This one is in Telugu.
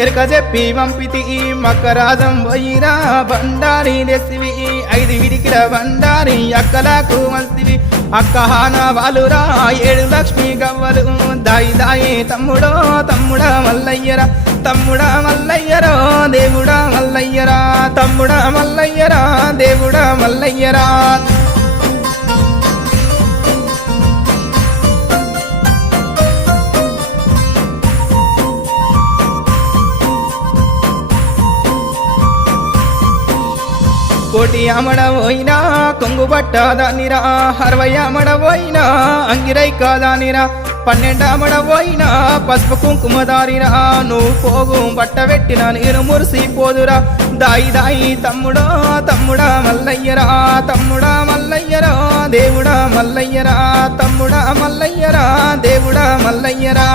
ఎరక చెప్పి పంపితి మక్కరాజం పోయిరా బండారి తెసివి 5 విడికిల బండారి అక్కలకు మల్సివి అక్కహాన వాలురా 7 లక్ష్మి గవ్వలు దాయి దాయి తమ్ముడో తమ్ముడా మల్లయ్యరా తమ్ముడా మల్లయ్యరో దేవుడా మల్లయ్యరా తమ్ముడా మల్లయ్యరా దేవుడా మల్లయ్యరా కోటి అమడబోయినా కొంగు పట్టదానిరా 60 అమడబోయినా అంగిరై కాదానిరా 12 అమడబోయినా పసుపు కుంకుమ దారిరా నువ్వు పోగు బట్ట పెట్టిన నేను మురిసిపోదురా దాయి దాయి తమ్ముడో తమ్ముడా మల్లయ్యరా తమ్ముడా మల్లయ్యరా దేవుడా మల్లయ్యరా తమ్ముడా మల్లయ్యరా దేవుడా మల్లయ్యరా